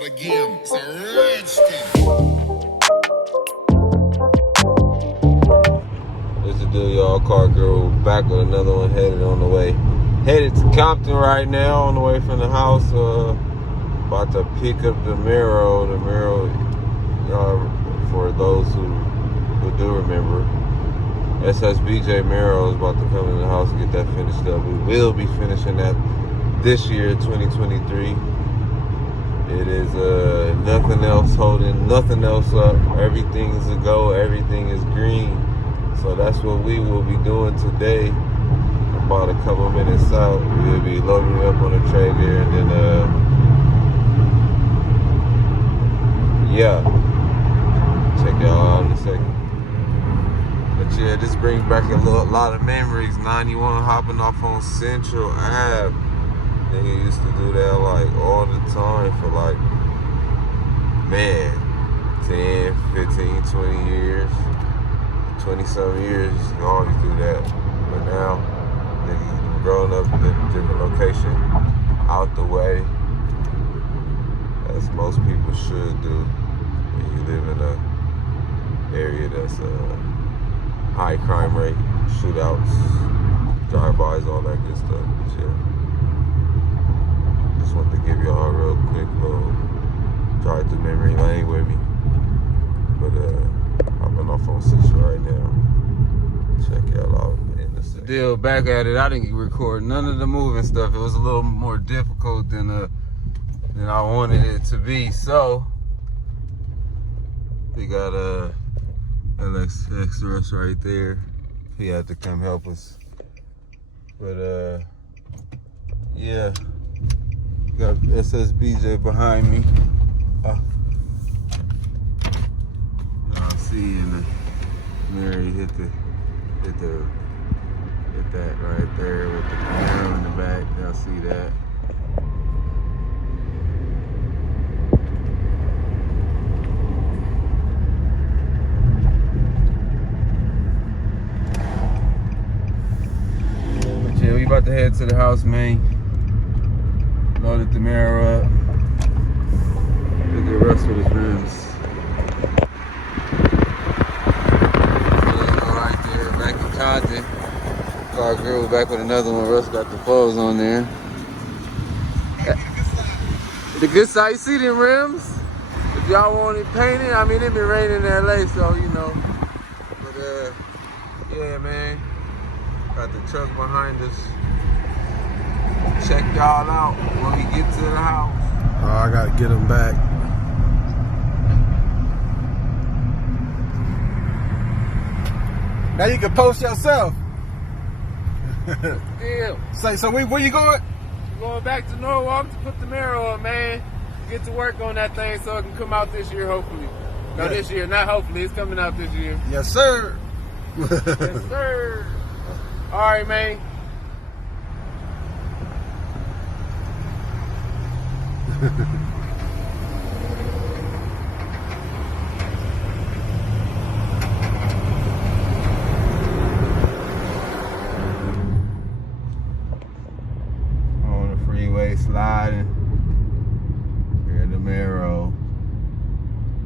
start again. It's a redskin. This is the deal, y'all. Car Girl back with another one headed on the way. Headed to Compton right now on the way from the house. About to pick up the Camaro. The Camaro, for those who do remember, SS Camaro is about to come in the house and get that finished up. We will be finishing that this year, 2023. It is nothing else holding nothing else up. Everything's a go. Everything is green. So that's what we will be doing today. About a couple minutes out, we'll be loading it up on a tray there, and then yeah, check y'all out in a second. But yeah, this brings back a lot of memories. 91 hopping off on Central Ave. Nigga used to do that like all the time for like, man, 10, 15, 20 years. 20-some years, you can always do that. But now, nigga, growing up in a different location, out the way, as most people should do when you live in a area that's high crime rate, shootouts, drive-bys, all that good stuff. But yeah, just wanted to give y'all a real quick little drive through memory lane with me. But hopping off on 6 right now. Check y'all out in the second. Deal, back at it. I didn't record none of the moving stuff. It was a little more difficult than I wanted it to be. So we got Alex Extras right there. He had to come help us. But yeah, got SS behind me. Y'all see in the Mary hit that right there with the Camaro in the back. Y'all see that? But yeah, we about to head to the house, man. Loaded the Camaro up. Look at the rest of his rims. Car Girl back with another one. Russ got the foes on there. The good side, you see them rims? If y'all want it painted, I mean it been raining in LA, so you know. But yeah, man. Got the truck behind us. Check y'all out when we get to the house. Oh, I gotta get them back. Now you can post yourself. Deal. So where you going? Going back to Norwalk to put the mirror on, man. Get to work on that thing so it can come out this year, hopefully. No, this year, not hopefully. It's coming out this year. Yes, sir. Yes, sir. All right, man. Sliding here at the Camaro,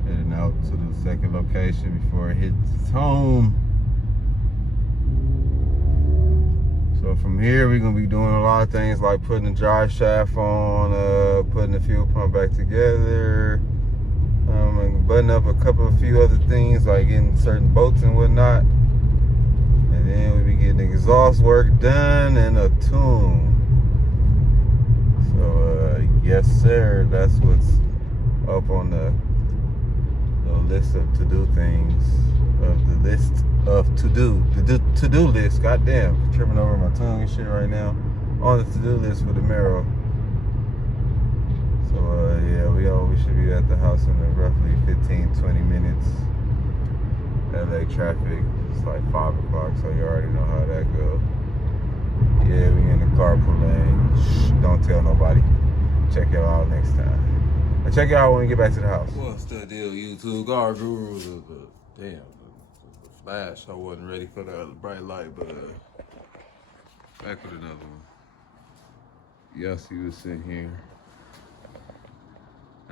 heading out to the second location before it hits home. So from here we're gonna be doing a lot of things like putting the drive shaft on, putting the fuel pump back together, and button up a few other things like getting certain bolts and whatnot, and then we be getting the exhaust work done and a tune. So, yes, sir, that's what's up on the list of to-do things, of the list of to-do list. Goddamn, tripping over my tongue and shit right now. On the to-do list for the Camaro. So, yeah, we should be at the house in roughly 15-20 minutes. LA traffic, it's like 5 o'clock, so you already know how that goes. Yeah, we in the carpool lane. Shh, don't tell nobody. Check y'all out next time. And check y'all out when we get back to the house. What's the deal, YouTube? Car Guru. Damn, the flash. I wasn't ready for that bright light, but back with another one. Yes, he was sitting here.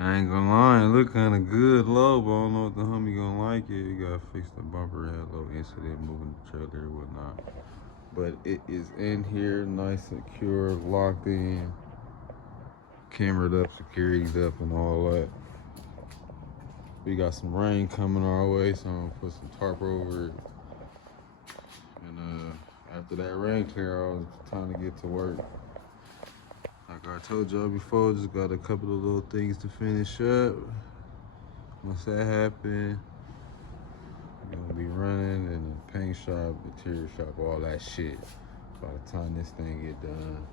I ain't gonna lie, it look kind of good low, but I don't know if the homie gonna like it. You gotta fix the bumper, had a little incident moving the trailer and whatnot. But it is in here, nice, secure, locked in, cameraed up, security's up, and all that. We got some rain coming our way, so I'm gonna put some tarp over it. And after that rain clear out, it's time to get to work. Like I told y'all before, just got a couple of little things to finish up. Once that happen, we're gonna be running in the paint shop, material shop, all that shit. By the time this thing get done,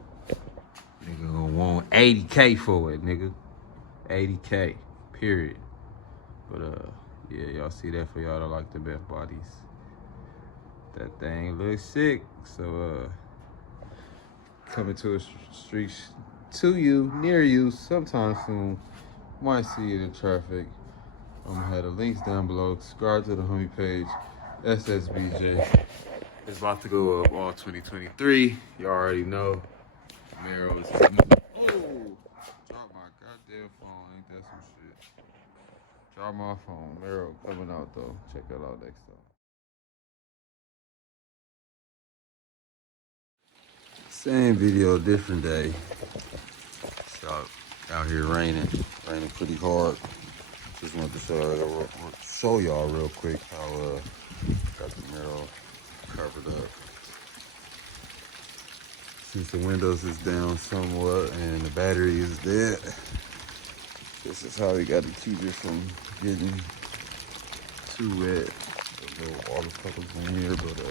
nigga gonna want 80K for it, nigga. 80K, period. But yeah, y'all see that for y'all that like the best bodies. That thing looks sick. So coming to a street to you, near you, sometime soon. Might see it in traffic. I'm gonna have the links down below. Subscribe to the homie page, SSBJ. It's about to go up all 2023. You already know. Camaro is. Oh! Drop my goddamn phone. Ain't that some shit? Drop my phone. Camaro coming out though. Check that out next time. Same video, different day. So out here raining pretty hard. Just wanted to show y'all real quick how got the Camaro covered up. Since the windows is down somewhat and the battery is dead, this is how we got to keep it from getting too wet. A little water puddles in here, but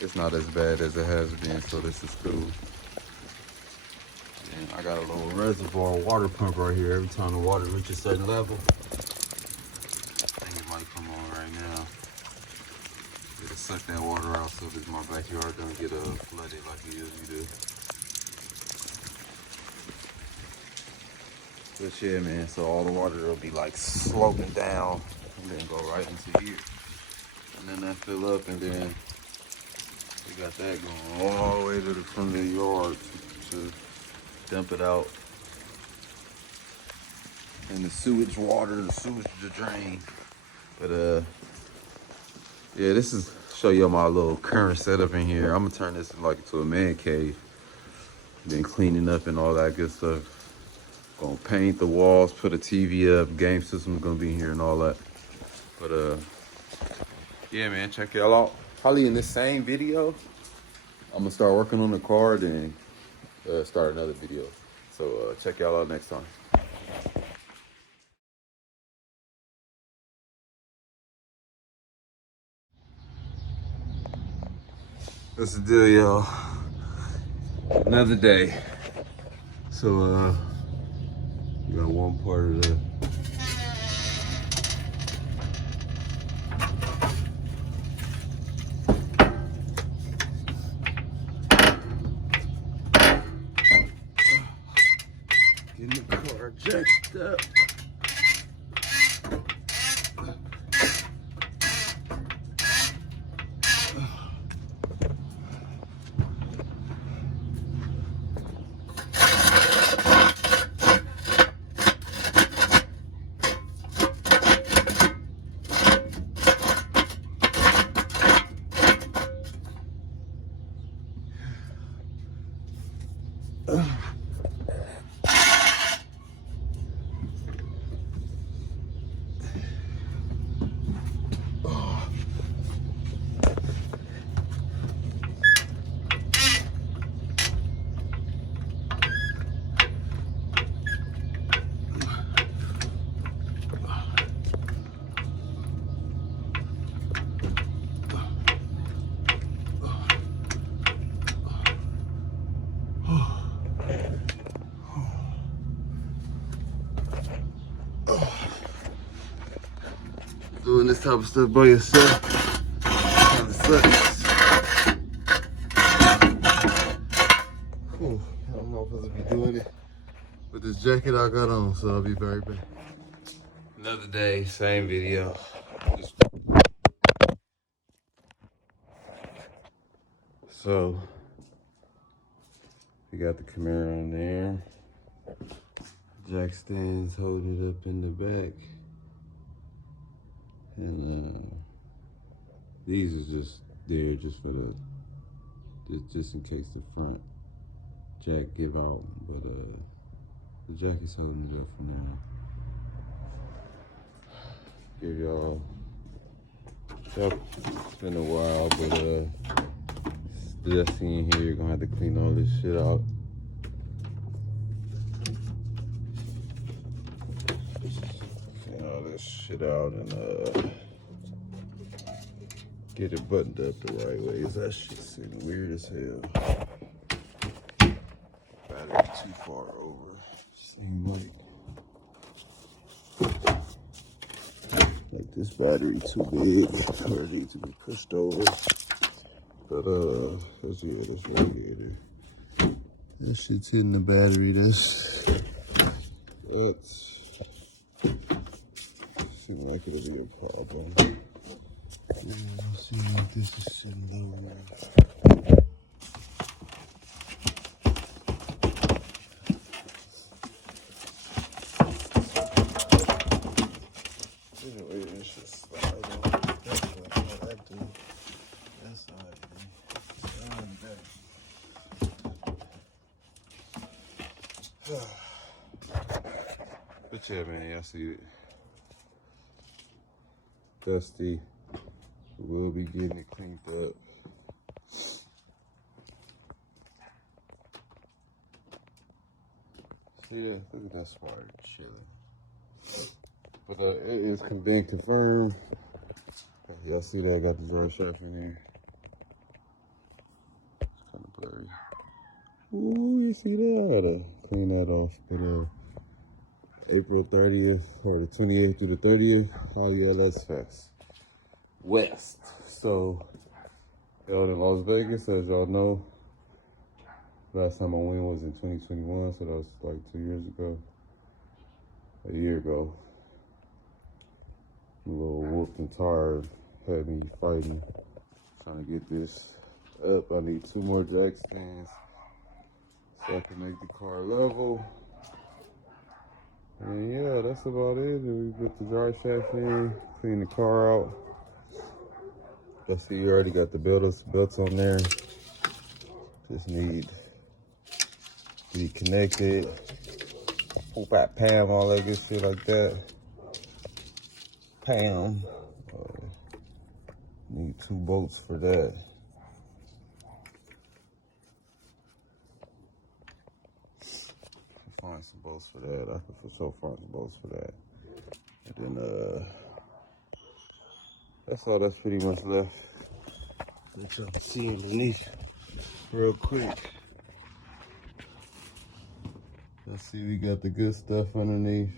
it's not as bad as it has been, so this is cool. And I got a little reservoir water pump right here. Every time the water reaches a certain level, I think it might come on right now. It'll suck that water out so that my backyard don't get flooded like it usually do. But yeah, man, so all the water will be like sloping down and then go right into here. And then that fill up, and then we got that going all the way to the front of the yard to dump it out. And the sewage water, the sewage to drain. But yeah, this is show you my little current setup in here. I'm gonna turn this into a man cave. Then cleaning up and all that good stuff. Gonna paint the walls, put a TV up, game system's gonna be in here and all that. But yeah, man, check y'all out. Probably in this same video, I'm gonna start working on the car, then start another video. So check y'all out next time. What's the deal, y'all? Another day. So we got one part of the getting the car jacked up. Doing this type of stuff by yourself kind of sucks. Whew, I don't know if I'm supposed to be doing it with this jacket I got on, so I'll be very back. Another day, same video. So, we got the Camaro in there. jack stands holding it up in the back. And these are just there just for the, just in case the front jack give out. But the jack is holding it up for now. Give y'all, it's been a while, but just in here, you're gonna have to clean all this shit out. Clean all this shit out and get it buttoned up the right way. That shit's sitting weird as hell. Battery too far over. Seem like this battery too big, or it needs to be pushed over. But let's see this radiator. That shit's hitting the battery. That's seems like it'll be a problem. Yeah, it seems like this is sitting low. Anyway, this shit slide on. That's what I do. That's all right, man. But yeah, man, y'all see it. Dusty. We'll be getting it cleaned up. See that? Look at that spark chilling. But it is been confirmed. Y'all see that? I got the drive shaft in here. It's kind of blurry. Ooh, you see that? I gotta clean that off. But April 30th or the 28th through the 30th, Holley LS Fest West. So, y'all in Las Vegas, as y'all know, last time I went was in 2021, so that was like 2 years ago. A year ago. I'm a little whooped and tired, had me fighting, trying to get this up. I need 2 more jack stands so I can make the car level. And yeah, that's about it. We put the drive shaft in, clean the car out. I see you already got the belts on there. Just need to be connected. Poop out Pam, all that good shit like that. Pam. Need 2 bolts for that. Find some bolts for that. I can for sure find some bolts for that. And then that's all that's pretty much left. Let y'all see underneath real quick. Let's see, we got the good stuff underneath.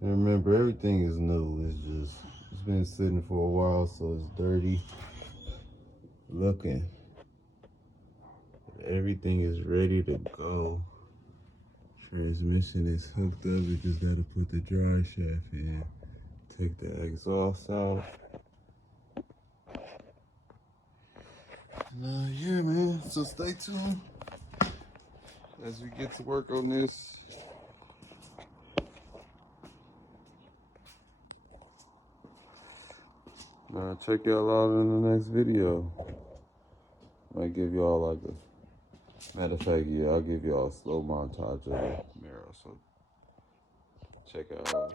And remember, everything is new. It's been sitting for a while, so it's dirty looking. But everything is ready to go. Transmission is hooked up. We just gotta put the drive shaft in. Take the exhaust out. And yeah, man. So stay tuned as we get to work on this. Check y'all out in the next video. Might give y'all like a, matter of fact, yeah, I'll give y'all a slow montage of the Camaro. So check out.